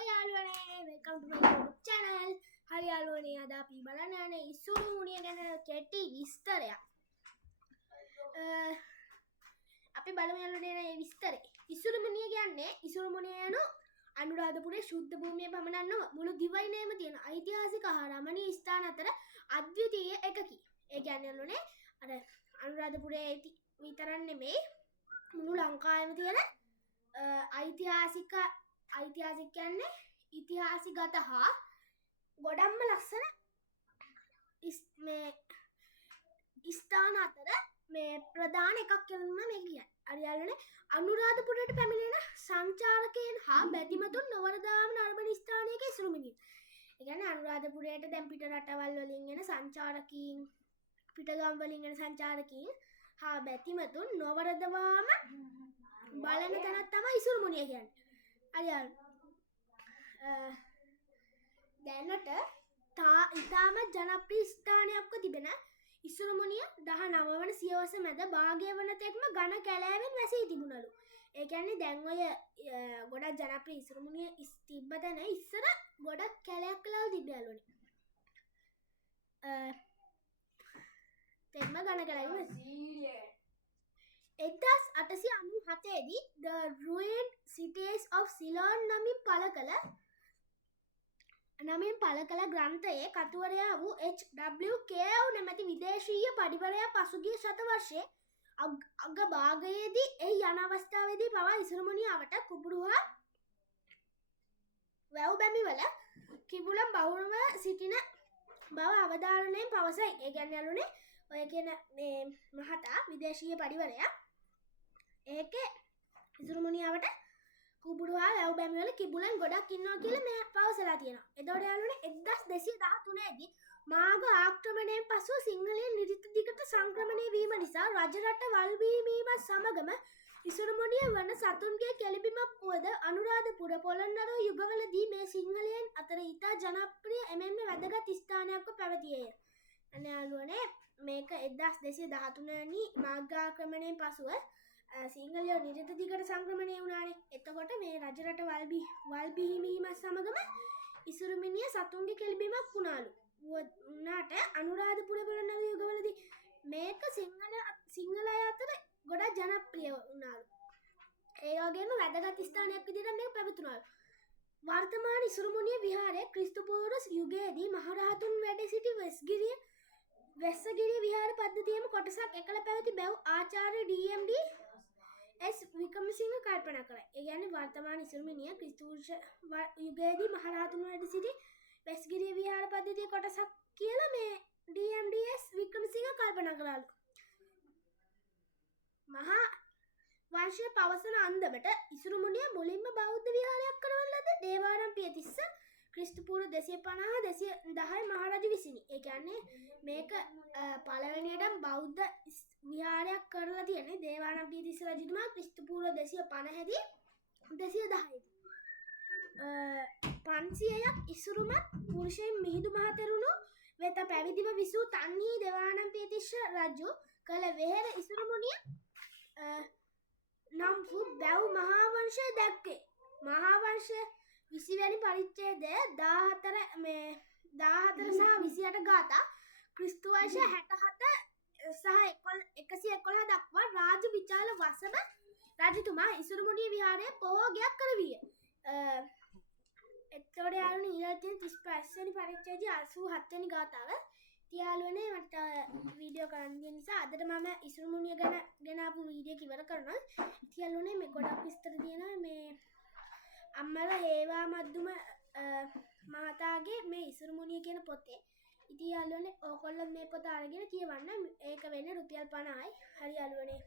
Hello යාළුවනේ, welcome to my YouTube channel. හරි යාළුවනේ, අද අපි බලන්න යන්නේ ඉසුරු මුනිය ගැන කෙටි විස්තරයක්. අපි බලමු යාළුවනේ මේ විස්තරේ. ඉසුරු මුනිය කියන්නේ ඉසුරු මුනිය යන අනුරාධපුරයේ ශුද්ධ භූමිය පමණක් නොව මුළු දිවයිනේම තියෙන ඓතිහාසික හා රමණීය ස්ථාන අතර අද්විතීය එකකි. ඒ කියන්නේ යාළුවනේ අර අනුරාධපුරයේ විතරක් නෙමෙයි මුළු ලංකාවෙම තියෙන ඓතිහාසික කියන්නේ ඉතිහාසගත හා ගොඩක්ම ලස්සන මේ ස්ථාන අතර මේ ප්‍රධාන එකක් කියලා මේ කියන්නේ. හරි යාළුවනේ, අනුරාධපුරයට පැමිණෙන සංචාරකයන් හා බැතිමතුන් නොවරදාම නරඹන ස්ථානයක ඉසුරු මුනිය. ඒ කියන්නේ අනුරාධපුරයට දැන් පිට රටවල් වලින් එන සංචාරකීන්, පිටගම් වලින් එන සංචාරකීන් හා බැතිමතුන් නොවරදවාම බලන තැනක් තමයි ඉසුරු මුනිය කියන්නේ. හරි යාළුවනේ, දැනට ඉතාම ජනප්‍රිය ස්ථානයක්ව තිබෙන ඉසුරු මුනිය 19 වන සියවස මැද භාගය වන තෙක්ම ඝන කැලෑවෙන් වැසී තිබුණලු. ඒ කියන්නේ දැන් ඔය ගොඩක් ජනප්‍රිය ඉසුරු මුනිය තිබ්බ තැන ඉස්සර ගොඩක් කැලයක් කියලා තිබ්බලුනේ. තෙක්ම ඝන කැලෑවෙන් 1897 දී The Ruined Cities of Ceylon නමින් පළ කළ ග්‍රන්ථයේ කතුවරයා වූ H.W. Kew නැමැති විදේශීය පඬිවරයා පසුගිය ශතවර්ෂයේ අග භාගයේදී එහි යන අවස්ථාවේදී පවා ඉසුරු මුනියට කුඹුරු හා වැව් බැමිවල කිඹුලන් බහුලව සිටින බව අවධාරණයෙන් පවසයි. ඒ කියන්නේ යාළුවනේ ඔය කියන මේ මහතා විදේශීය පඬිවරයා ඒකේ ඉසුරු මුනියට කුඹුරු හා වැව් බැමිවල කිඹුලන් ගොඩක් ඉන්නවා කියලා මේ පවසලා තියෙනවා. එතකොට යාළුවනේ 1213 දී මාඝ ආක්‍රමණයෙන් පසු සිංහලයන් නිරිත දිගට සංක්‍රමණය වීම නිසා රජරට වල්බීමීමත් සමගම ඉසුරු මුනිය වන සතුන්ගේ කෙළඹීමක් වුවද අනුරාධපුර පොළොන්නරුව යුගවලදී මේ සිංහලයන් අතර ඉතා ජනප්‍රිය එමෙන්ම වැදගත් ස්ථානයක්ව පැවතියේය. අනේ යාළුවනේ, මේක 1213 වැනි මාඝ ආක්‍රමණයෙන් පසුව සිංහලයෝ නිරිත දිගට සංක්‍රමණය වුණානේ. එතකොට මේ රජරට වල්බිහිමීමත් සමගම ඉසුරු මුනිය සතුන්ගේ කෙළඹීමක් වුණාලු. වුණාට අනුරාධපුර පොළොන්නරුව යුගවලදී මේක සිංහල අය අතර ගොඩක් ජනප්‍රිය වුණාලු. ඒ වගේම වැදගත් ස්ථානයක් විදිහට මේක පැවතුණාලු. වර්තමාන ඉසුරු මුනිය විහාරය ක්‍රිස්තු පූර්ව යුගයේදී මහරහතුන් වැඩ සිටි වෙස්සගිරිය විහාර පද්ධතියේම කොටසක් එකල පැවති බැව් ආචාර්ය D.M.D. S. වික්‍රමසිංහ කල්පනා කරයි. ඒ කියන්නේ වර්තමාන ඉසුරු මුනිය ක්‍රිස්තු යුගයේදී මහරහතුන් වැඩ සිටි වෙස්සගිරිය විහාර පද්ධතියේ කොටසක් කියලා මේ D.M.D. S. වික්‍රමසිංහ කල්පනා කළාලු. මහා වංශය පවසන අන්දමට ඉසුරු මුනිය මුලින්ම බෞද්ධ විහාරයක් කරවන ලද දේවාරම්පිය තිස්ස ක්‍රිස්තු පූර්ව 250 210 මහරජු විසිනි. ඒ කියන්නේ මේක පළවෙනියටම බෞද්ධ විහාරයක් කරලා තියෙන්නේ දේවාරම්පිය තිස්ස රජතුමා ක්‍රිස්තු පූර්ව 250 දී 210 දී. 500ක් ඉසුරුමත් පුරුෂයන් මිහිඳු මහතෙරුණු වෙත පැවිදිව විසූ තන්හි දේවාරම්පිය තිස්ස රජු කළ වෙහෙර ඉසුරු මුනිය නම් වූ බැව් මහා වංශය දැක්කේ. මහා වංශය 20 වැනි පරිච්ඡේදය 14 සහ 28 ගාථා ක්‍රිස්තු වර්ෂ 67 සහ 111 දක්වා රාජ විචාල වසම රජතුමා ඉසුරු මුනිය විහාරයේ පෝගයක් කරවිය. එතකොට යාළුවනේ ඊළඟ 35 වෙනි පරිච්ඡේදයේ 87 වෙනි ගාථාව යාළුවනේ මට වීඩියෝ කරන්න ගිය නිසා අදට මම ඉසුරු මුනිය ගැන ගෙනාපු වීඩියෝ එක ඉවර කරනවා. යාළුවනේ මේ ගොඩක් විස්තර තියෙනවා මේ අම්මලා හේවා මද්දුම මහතාගේ මේ ඉසුරු මුනිය කියන පොතේ. ඉතින් යාළුවනේ ඕගොල්ලෝ මේ පොත අරගෙන කියවන්න. ඒක වෙන්නේ රුපියල් 50යි. හරි යාළුවනේ.